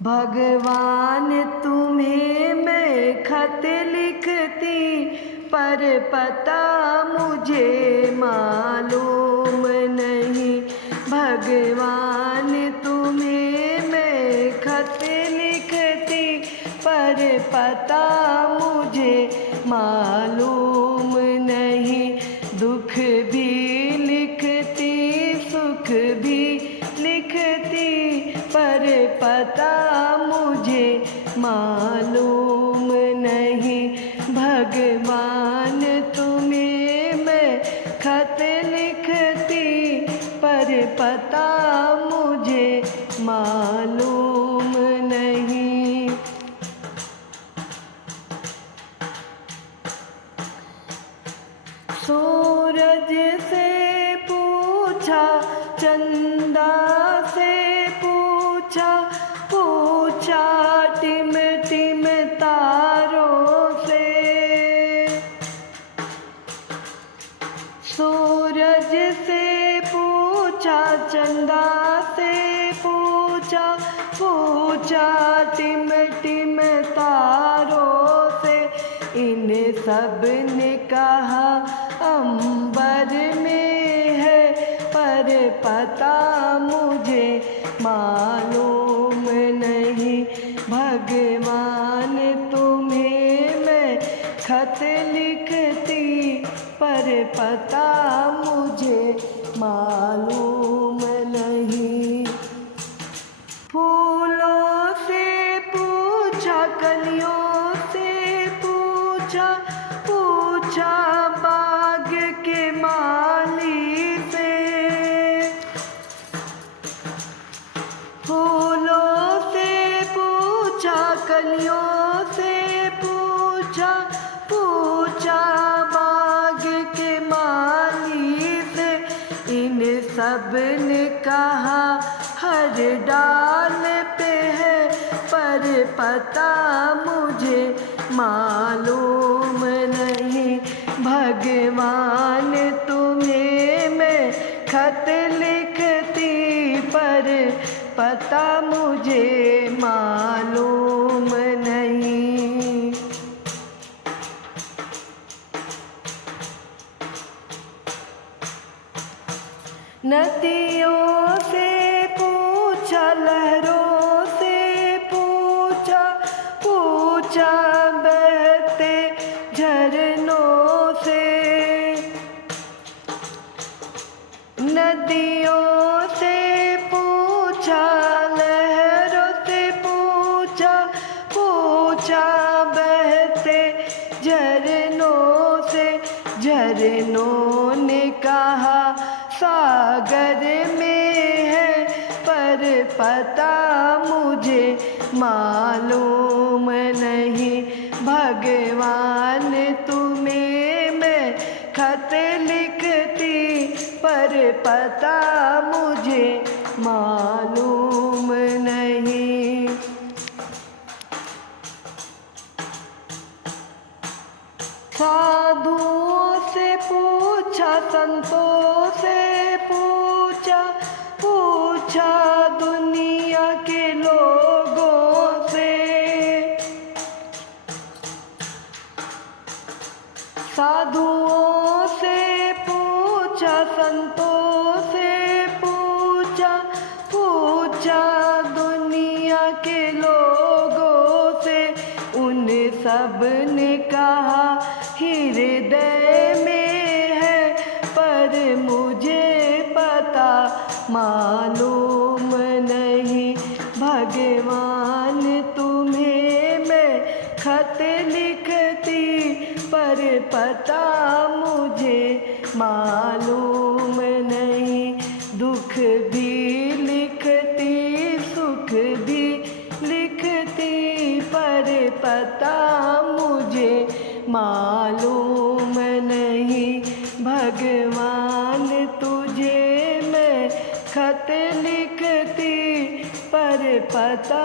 भगवान तुम्हें मैं खत लिखती, पर पता मुझे मालूम नहीं। भगवान तुम्हें मैं खत लिखती, पर पता मुझे मालूम नहीं। दुख भी लिखती, सुख भी लिखती, पर पता मुझे मालूम नहीं। भगवान तुम्हें मैं खत लिखती, पर पता मुझे मालूम नहीं। सूरज से पूछा, चंदा से पूछा, पूछा टिम टिम तारों से। सूरज से पूछा, चंदा से पूछा, पूछा टिम टिम तारों से। इन सब ने कहा अंबर में है, पर पता मुझे मालूम नहीं। भगवान तुम्हें मैं खत लिखती, पर पता मुझे मालूम नहीं। फूलों से पूछा, कलियों से पूछा, पूछा बाग के माली से। फूलों से पूछा, कलियों से पूछा, पूछा बाग के माली से। इन सब ने कहा हर डाल पे है, पर पता मुझे मालूम नहीं। भगवान तुम्हें मैं खत लिखती, पर पता मुझे मालूम नहीं। नदियों से पूछा, लहरों से पूछा, पूछा बहते झरनों से। नदियों से पूछा, लहरों से पूछा, पूछा बहते झरनों से। झरनों ने कहा सागर में है, पर पता मुझे मालूम नहीं। भगवान तुम्हें मैं खत लिखती, पर पता मुझे मालूम नहीं। साधुओं से पूछा, संतों से पूछा, पूछा दुनिया के लोगों से। साधुओं से पूछा, संतों से पूछा, पूछा दुनिया के लोगों से। उन सब ने कहा हृदय में है, पर मुझे पता मालूम नहीं। भगवान तुम्हें मैं खत लिखती, पर पता मुझे मालूम नहीं। दुख भी लिखती, सुख भी लिखती, पर पता मुझे मालूम नहीं। भगवान तुझे मैं खत लिखती, पर पता